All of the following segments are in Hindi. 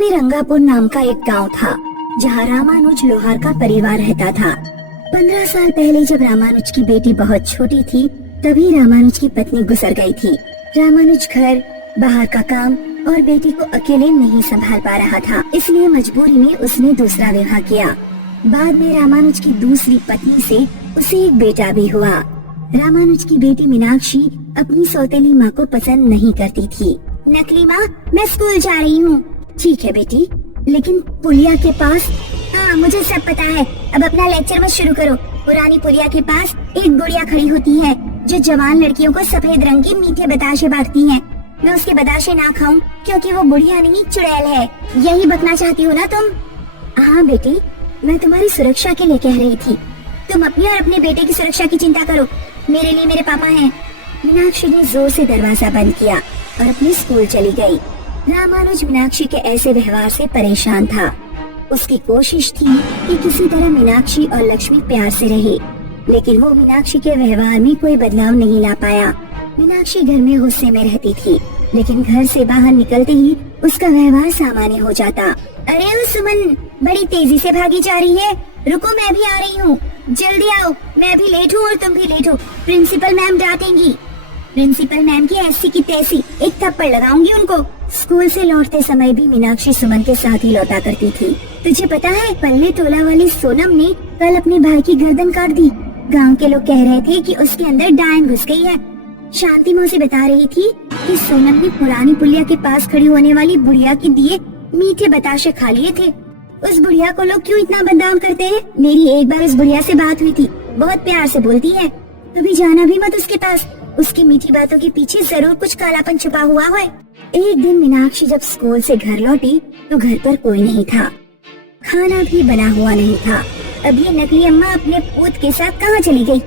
में रंगापुर नाम का एक गांव था जहां रामानुज लोहार का परिवार रहता था। 15 साल पहले जब रामानुज की बेटी बहुत छोटी थी तभी रामानुज की पत्नी गुजर गई थी। रामानुज घर बाहर का काम और बेटी को अकेले नहीं संभाल पा रहा था, इसलिए मजबूरी में उसने दूसरा विवाह किया। बाद में रामानुज की दूसरी पत्नी से उसे एक बेटा भी हुआ। रामानुज की बेटी मीनाक्षी अपनी सौतेली माँ को पसंद नहीं करती थी। नकली माँ, मैं स्कूल जा रही हूँ। ठीक है बेटी, लेकिन पुलिया के पास। हाँ, मुझे सब पता है, अब अपना लेक्चर मत शुरू करो। पुरानी पुलिया के पास एक गुड़िया खड़ी होती है जो जवान लड़कियों को सफेद रंग के मीठे बताशे बांटती है। मैं उसके बताशे ना खाऊं क्योंकि वो बुढ़िया नहीं चुड़ैल है। यही बकना चाहती हो ना तुम? हाँ बेटी, मैं तुम्हारी सुरक्षा के लिए कह रही थी। तुम अपनी और अपने बेटे की सुरक्षा की चिंता करो, मेरे लिए मेरे पापा हैं। मीनाक्षी ने जोर से दरवाजा बंद किया और अपने स्कूल चली गई। रामानुज मीनाक्षी के ऐसे व्यवहार से परेशान था। उसकी कोशिश थी कि किसी तरह मीनाक्षी और लक्ष्मी प्यार से रहे, लेकिन वो मीनाक्षी के व्यवहार में कोई बदलाव नहीं ला पाया। मीनाक्षी घर में गुस्से में रहती थी, लेकिन घर से बाहर निकलते ही उसका व्यवहार सामान्य हो जाता। अरे ओ सुमन, बड़ी तेजी से भागी जा रही है। रुको, मैं भी आ रही हूँ, जल्दी आओ। मैं भी लेट हूँ और तुम भी लेट हो, प्रिंसिपल मैम डांटेंगी। प्रिंसिपल मैम की ऐसी की तैसी एक थप्पड़ लगाऊंगी उनको। स्कूल से लौटते समय भी मीनाक्षी सुमन के साथ ही लौटा करती थी। तुझे पता है, पल्ले टोला वाली सोनम ने कल अपने भाई की गर्दन काट दी। गांव के लोग कह रहे थे कि उसके अंदर डायन घुस गई है। शांति मौसी बता रही थी कि सोनम ने पुरानी पुलिया के पास खड़ी होने वाली बुढ़िया के दिए मीठे बताशे खा लिए थे। उस बुढ़िया को लोग क्यों इतना बदनाम करते हैं? मेरी एक बार उस बुढ़िया से बात हुई थी, बहुत प्यार से बोलती है। कभी जाना भी मत उसके पास, उसकी मीठी बातों के पीछे जरूर कुछ कालापन छुपा हुआ है। एक दिन मीनाक्षी जब स्कूल से घर लौटी तो घर पर कोई नहीं था, खाना भी बना हुआ नहीं था। अब ये नकली अम्मा अपने पूत के साथ कहाँ चली गई?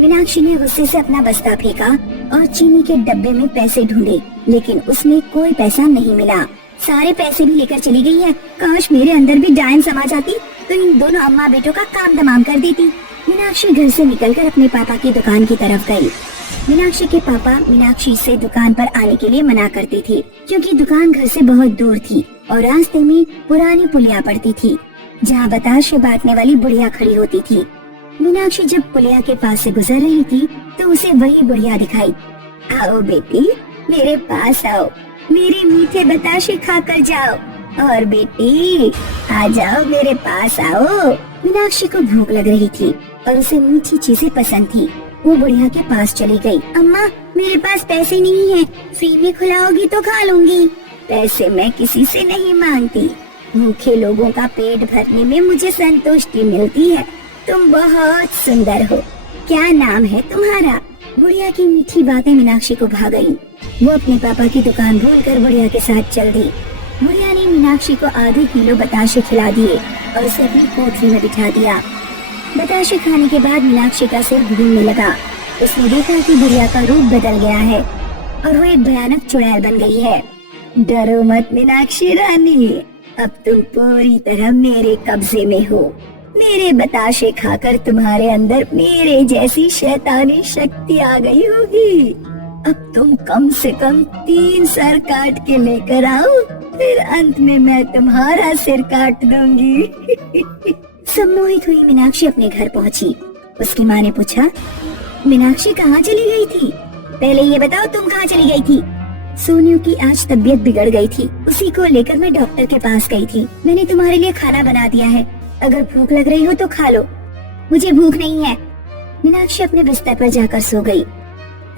मीनाक्षी ने गुस्से से अपना बस्ता फेंका और चीनी के डब्बे में पैसे ढूंढे, लेकिन उसमें कोई पैसा नहीं मिला। सारे पैसे भी लेकर चली गई है। काश मेरे अंदर भी डायन समा जाती तो इन दोनों अम्मा बेटों का काम तमाम कर देती। मीनाक्षी घर से निकलकर अपने पापा की दुकान की तरफ गई। मीनाक्षी के पापा मीनाक्षी से दुकान पर आने के लिए मना करते थे, क्योंकि दुकान घर से बहुत दूर थी और रास्ते में पुरानी पुलिया पड़ती थी जहाँ बताशे बांटने वाली बुढ़िया खड़ी होती थी। मीनाक्षी जब पुलिया के पास से गुजर रही थी तो उसे वही बुढ़िया दिखाई। आओ बेटी, मेरे पास आओ, मेरे मीठे बताशे खा कर जाओ। और बेटी आ जाओ, मेरे पास आओ। मीनाक्षी को भूख लग रही थी और उसे मीठी चीजें पसंद थी। वो बुढ़िया के पास चली गई। अम्मा, मेरे पास पैसे नहीं है, फ्री में खिलाओगी तो खा लूंगी। पैसे मैं किसी से नहीं मांगती, भूखे लोगों का पेट भरने में मुझे संतुष्टि मिलती है। तुम बहुत सुंदर हो, क्या नाम है तुम्हारा? बुढ़िया की मीठी बातें मीनाक्षी को भा गयी। वो अपने पापा की दुकान भूलकर बुढ़िया के साथ चल दी। बुढ़िया ने मीनाक्षी को आधे किलो बताशे खिला दिए और उसे अपनी कोठरी में बिठा दिया। बताशे खाने के बाद मीनाक्षी का सिर घूमने लगा। उसने देखा कि बुढ़िया का रूप बदल गया है और वो एक भयानक चुड़ैल बन गई है। डरो मत मीनाक्षी रानी, अब तुम पूरी तरह मेरे कब्जे में हो। मेरे बताशे खाकर तुम्हारे अंदर मेरे जैसी शैतानी शक्ति आ गई होगी। अब तुम कम से कम 3 सर काट के लेकर आओ, फिर अंत में मैं तुम्हारा सिर काट दूंगी। सम्मोहित हुई मीनाक्षी अपने घर पहुंची। उसकी माँ ने पूछा, मीनाक्षी कहाँ चली गई थी? पहले ये बताओ, तुम कहाँ चली गई थी? सोनू की आज तबीयत बिगड़ गई थी, उसी को लेकर मैं डॉक्टर के पास गई थी। मैंने तुम्हारे लिए खाना बना दिया है, अगर भूख लग रही हो तो खा लो। मुझे भूख नहीं है। मीनाक्षी अपने बिस्तर पर जाकर सो गई।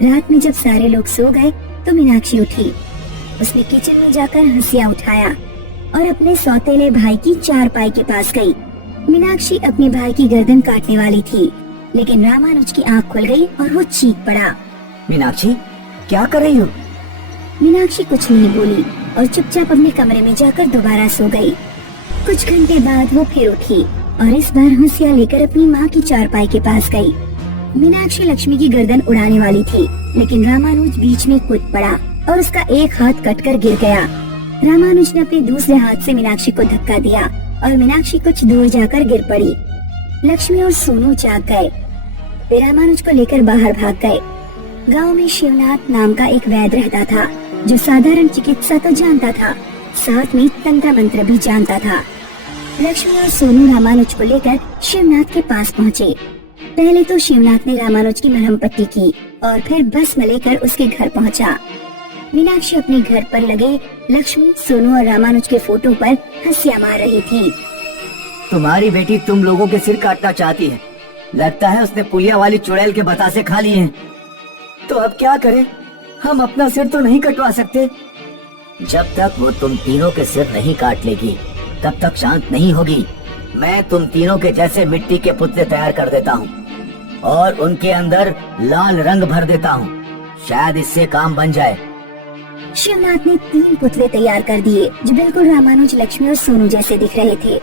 रात में जब सारे लोग सो गए तो मीनाक्षी उठी। उसने किचन में जाकर हंसिया उठाया और अपने सौतेले भाई की चारपाई के पास गई। मीनाक्षी अपने भाई की गर्दन काटने वाली थी, लेकिन रामानुज की आंख खुल गई और वो चीख पड़ा। मीनाक्षी, क्या कर रही हो? मीनाक्षी कुछ नहीं बोली और चुपचाप अपने कमरे में जाकर दोबारा सो गई। कुछ घंटे बाद वो फिर उठी और इस बार हंसिया लेकर अपनी माँ की चारपाई के पास गई। मीनाक्षी लक्ष्मी की गर्दन उड़ाने वाली थी, लेकिन रामानुज बीच में कूद पड़ा और उसका एक हाथ कटकर गिर गया। रामानुज ने अपने दूसरे हाथ से मीनाक्षी को धक्का दिया और मीनाक्षी कुछ दूर जाकर गिर पड़ी। लक्ष्मी और सोनू जाग गए। वे रामानुज को लेकर बाहर भाग गए। गांव में शिवनाथ नाम का एक वैद्य रहता था, जो साधारण चिकित्सा तो जानता था, साथ में तंत्र मंत्र भी जानता था। लक्ष्मी और सोनू रामानुज को लेकर शिवनाथ के पास पहुँचे। पहले तो शिवनाथ ने रामानुज की मरहम पट्टी की और फिर बस में लेकर उसके घर पहुँचा। मीनाक्षी अपने घर पर लगे लक्ष्मी, सोनू और रामानुज के फोटो पर हंसियां मार रही थी। तुम्हारी बेटी तुम लोगों के सिर काटना चाहती है। लगता है उसने पुलिया वाली चुड़ैल के बतासे खा लिए हैं। तो अब क्या करें? हम अपना सिर तो नहीं कटवा सकते। जब तक वो तुम तीनों के सिर नहीं काट लेगी तब तक शांत नहीं होगी। मैं तुम तीनों के जैसे मिट्टी के पुतले तैयार कर देता हूँ और उनके अंदर लाल रंग भर देता हूँ। शायद इससे काम बन जाए। शिवनाथ ने 3 पुतले तैयार कर दिए जो बिल्कुल रामानुज, लक्ष्मी और सोनू जैसे दिख रहे थे।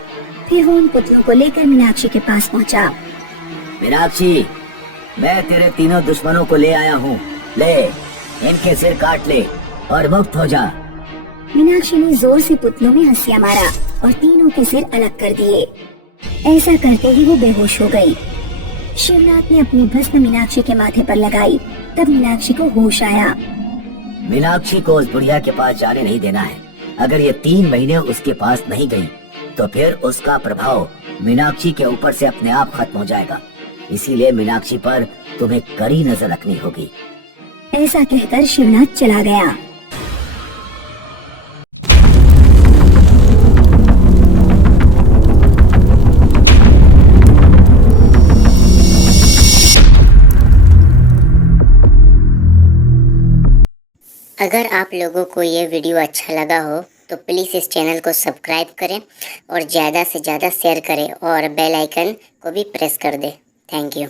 फिर वो उन पुतलों को लेकर मीनाक्षी के पास पहुँचा। मीनाक्षी, मैं तेरे तीनों दुश्मनों को ले आया हूँ। ले, इनके सिर काट ले और मुक्त हो जा। मीनाक्षी ने जोर से पुतलों में हंसिया मारा और तीनों के सिर अलग कर दिए। ऐसा करते ही वो बेहोश हो गई। शिवनाथ ने अपनी भस्म मीनाक्षी के माथे पर लगाई। तब मीनाक्षी को होश आया। मीनाक्षी को उस बुढ़िया के पास जाने नहीं देना है। अगर ये 3 महीने उसके पास नहीं गई तो फिर उसका प्रभाव मीनाक्षी के ऊपर से अपने आप खत्म हो जाएगा। इसीलिए मीनाक्षी पर तुम्हें कड़ी नजर रखनी होगी। ऐसा कहकर शिवनाथ चला गया। अगर आप लोगों को ये वीडियो अच्छा लगा हो तो प्लीज़ इस चैनल को सब्सक्राइब करें और ज़्यादा से ज़्यादा शेयर करें और बेल आइकन को भी प्रेस कर दें। Thank you.